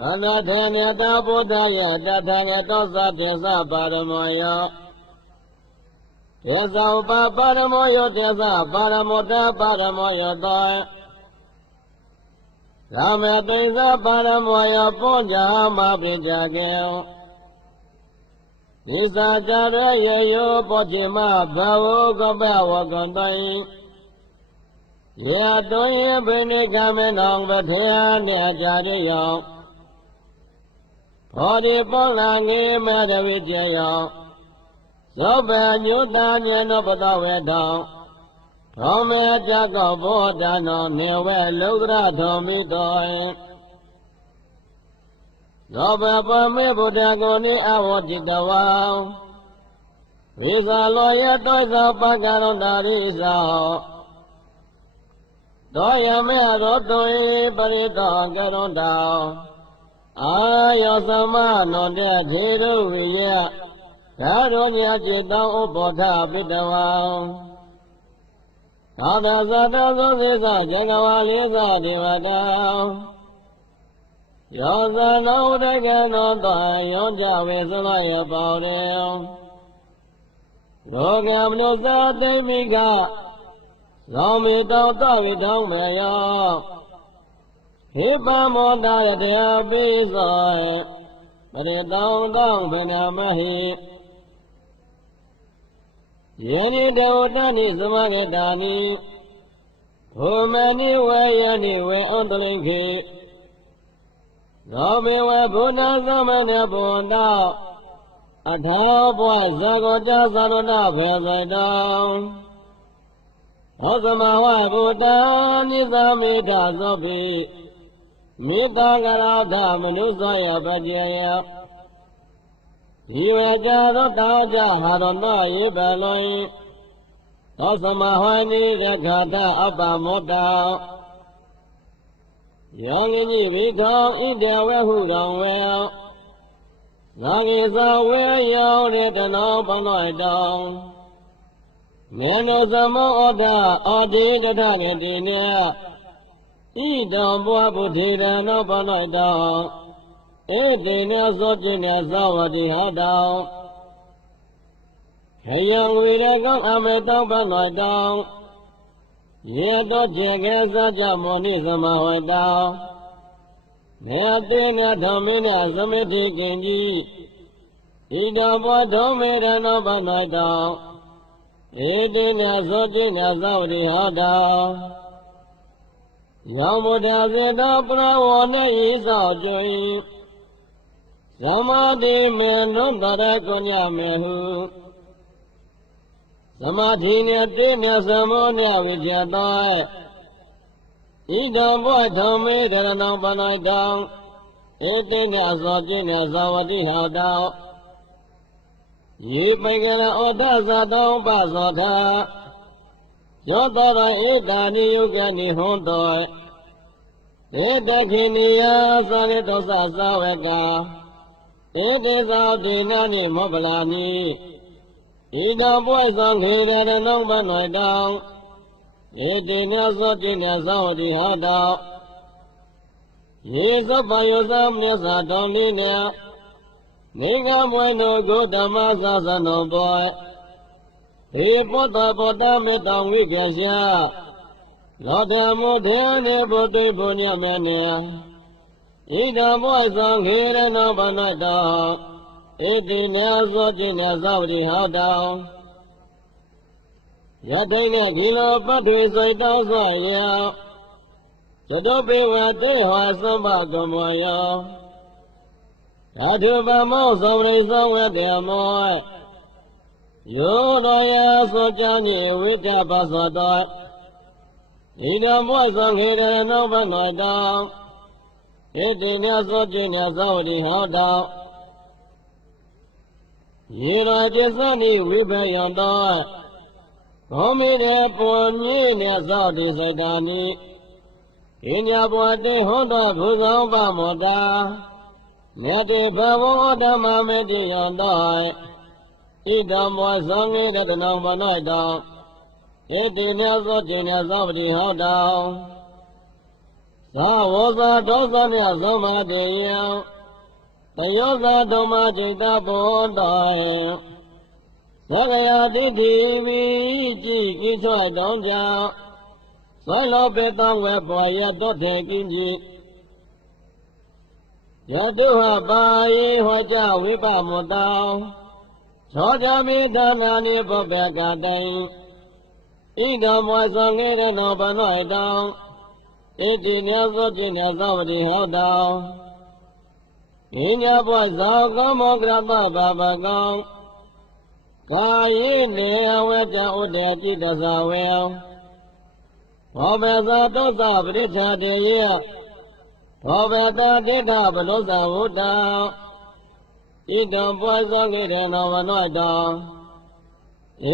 ခန္ဓာထေနတာဘုဒ္ဓယတထာဂတောသတေသပါရမောယောတေသဥပပါရမောယောတေသပါရမောတပါရမောယောတောရာမေတေသပါရမောယောပုญ္ဇာမပိကြကေနိစ္စကြရရေယောပောတိမဘဝကပဝကံတိုင်ယေတောယေဘိနိကမေနောပထေယနေကြရယော ဘောဓိပောလာငေမတဝိတယောသောပညုတညေနောပတဝေတောဘောမေတကောဘောဓနောနေဝေလုဒရထောမိတောသောပပမေဗုဒ္ဓကိုနိအဝတိတဝံဝိဇာလောယတောသောပကရောတာရိသောတောယမေရောတုေပရိတောကရောတော အာယောသမနောတေထေရုဝိယသာရောမြတ်จิตတောဥပ္ပောထပိတဝံသာသဇာတသောသေသဇဂဝါလေးသဒေဝတာယောဇနောတကနောတယောကြဝေသလယပေါရေလောကမနုဿသိမိကသောမိတောတဝိတောမေယော ဟိပမောတရတရားပိသောပရိတောင်းတောင်းဗနာမဟိယေနိတောတနိသမဂတာနိဘောမနိဝေယနိဝေအန္တလိခေသောဘေဝဘုဒ္ဓသမဏဘုံတောအထောဘဝဇဂောတသရဏဖေသတောဟောသမဝဘုဒ္ဓနိသမိထသောပိ မေတ္တာကရာဓမနုဿယပัจจယဒီဝေကြသောတောကြဟာရဏယေပလောယသောသမဟောနိရခတာအပ္ပမောတောယောဂိနိဘိခောဣတဝေဟုရောင်ဝေငါကိသဝေယောရေတနောပန္နောတောမေနသမုဩဒအာတိတထကေတိနေ ဣတံဘောဗုဒ္ဓေရနောပန္နောတောဧတေနသောတိနေသဝတိဟတောခယံဝေရကောအမေတောပန္နောတောယေတောခြေကေသကြမောနိသမဝတောမေတေနဓမ္မိနသမိတိကင်ကြီးဣဒဘောဓမေရနောပဏတောဧတေနသောတိနသဝတိဟတော ယောမုဒ္ဒသေတောပရဝောနေဤသောကျွေသမာတိမေနုတရကုညမေဟုသမာဓိနဲ့တေနသမောနဝိကြတောဣဒံဘောဓမေဒရဏံပဏိတံဧတေနသောပြင်းနဲ့ဇဝတိဟတောယေပေကရဩဒသတောပသောထာ ယောတောရဧတာနိယုကနိဟွန်တောဧတခိနိယသရိတောသသဝကဧတေသောဒေနနိမောပလာနိဣဒံပွိုက်သောခေရတနောပဏိတံဧတေနသောတိနသဝတိဟတောယေသဗ္ဗယောသမြတ်စွာတော်လေးနဲ့နေကမွေနောကိုဓမ္မသာသနောဘောေ ပောတပောတမေတံဝိပ္ပယလောဓမုဒေနေဘုတိဘုညမေနေဣဒံဘောသံခေရနောဘနတောဣတိနေသောတိနေသဝတိဟတောယတိနေဒီလိုပတ္တိစိတ်တောဆွယသတောပေဝတေဟောသမ္ပကမောယောဓာတုပမောသောရိသောဝတေမော ယောတော်ယသောကြောင့်ဝိတ္တပသောတောဣဒံဘောသံခေရနောဘမတောဣတိနသောတိနသောဝတိဟောတောယေရတသနိဝိဘယံတောဘောမိရေပွန်မြင့်နေသောတိစတာနိပညာဘဝတေဟောတော်ဘုဇောပမောတာမေတ္တိဘဝဓမ္မမေတ္တိယံတော ဣဒံဘောသံဃေတတနံဘနောတောဣတိနေသောတိနေသောပတိဟောတောသသာဝောဇာဒောသမြသောမတေယံတယောဇာဓမ္မจิตဘောတောသကရာတိတိမိကြည်ကိသောတောင်းကြောင့်သွဲလောပေတောင်းဝဲပွာရတောထေကိကြီးယတုဟပါယေဟောကြဝိပမောတော သောတာပိတမနိပုပ္ပကတိဣဒံမောသံငေရနောဘနောတံဣတိနောသောတိနောသဝတိဟောတံဣညာဘောဇောကမောကရပဘဘကံကာယေနေဝတ္တဥဒ္ဒေจิตဇဝေဘောဘဇာတောသပရိစ္ဆာတေယဘောဘတာတိဋ္ဌဘလောဇဝုတ္တ ဣတံပွားသောကိရဏဝနောတော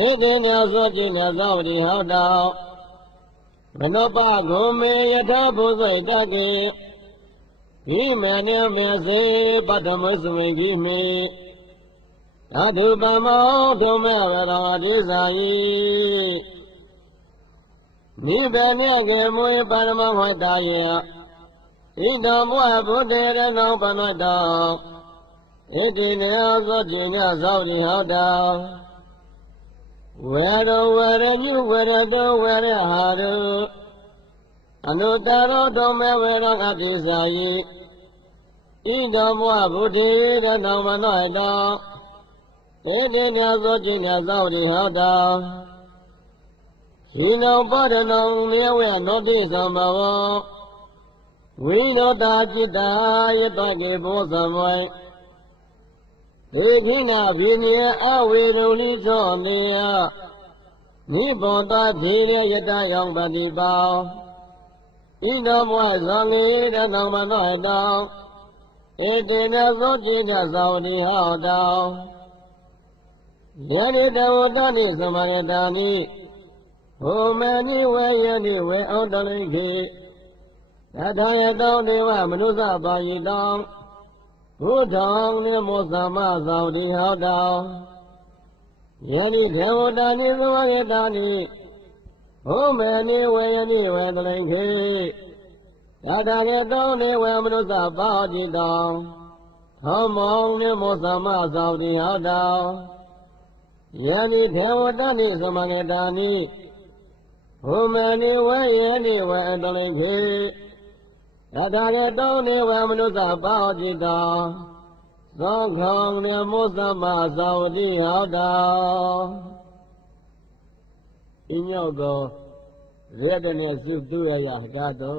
ဧတေညသောจิตညသောဝတိဟောတောမနောပဂုံမေယထာဘုဇိတကေဣမေနမေစေပတ္တမစဝိကိမေဓာတုပမောထုံမေရတော်ဒိဇာယိနိဗ္ဗာန်ကေမွေပါရမဟောတာယဣဒံဘဝဗုဒ္ဓေရနောပနတော ဣတိတေဟောသောတိညသောတိဟောတာဝေရောဝရပြုဝရတောဝရဟာရုအနုတရောတောမေဝရောအတိစာယိဣတောဘဝဗုဒ္ဓေရတံမနောတောဣတိညသောတိညသောတိဟောတာဟိနောပဒနောလေဝေနောတိသမ္မောဝိနောတာจิตာယတကေဘောဇံဝေ ဒေခိနာဘိနိယအဝေရုလိသောနေယနိဘောတာသေရယတယောင်ပတိပေါဣဒံဘဝဇံလေရနောမနောတောဧတေနသောจิตသောတိဟောတောယေရိတဝတ္တနိသမရတာနိဟောမေနိဝေယနိဝေအောင်တလိခေသထာယတောဒေဝမနုဿပါယိတော ဘုထောင်နိမောသမသောတိဟောတောယေနိဒေဝတာနိသမရတာနိဟောမေနိဝေယနိဝေတလိခေသထာယတောဒေဝမနုဿပါယိတောသောမောနိမောသမသောတိဟောတောယေနိဒေဝတာနိသမရတာနိဟောမနိဝေယနိဝေတလိခေသ တ္တရတောနိဝေမနုဿပါဟจิตာသောခောနမောသမသဝတိဟောတာဤမြောက်သောရတနေစုသူရယဟကတော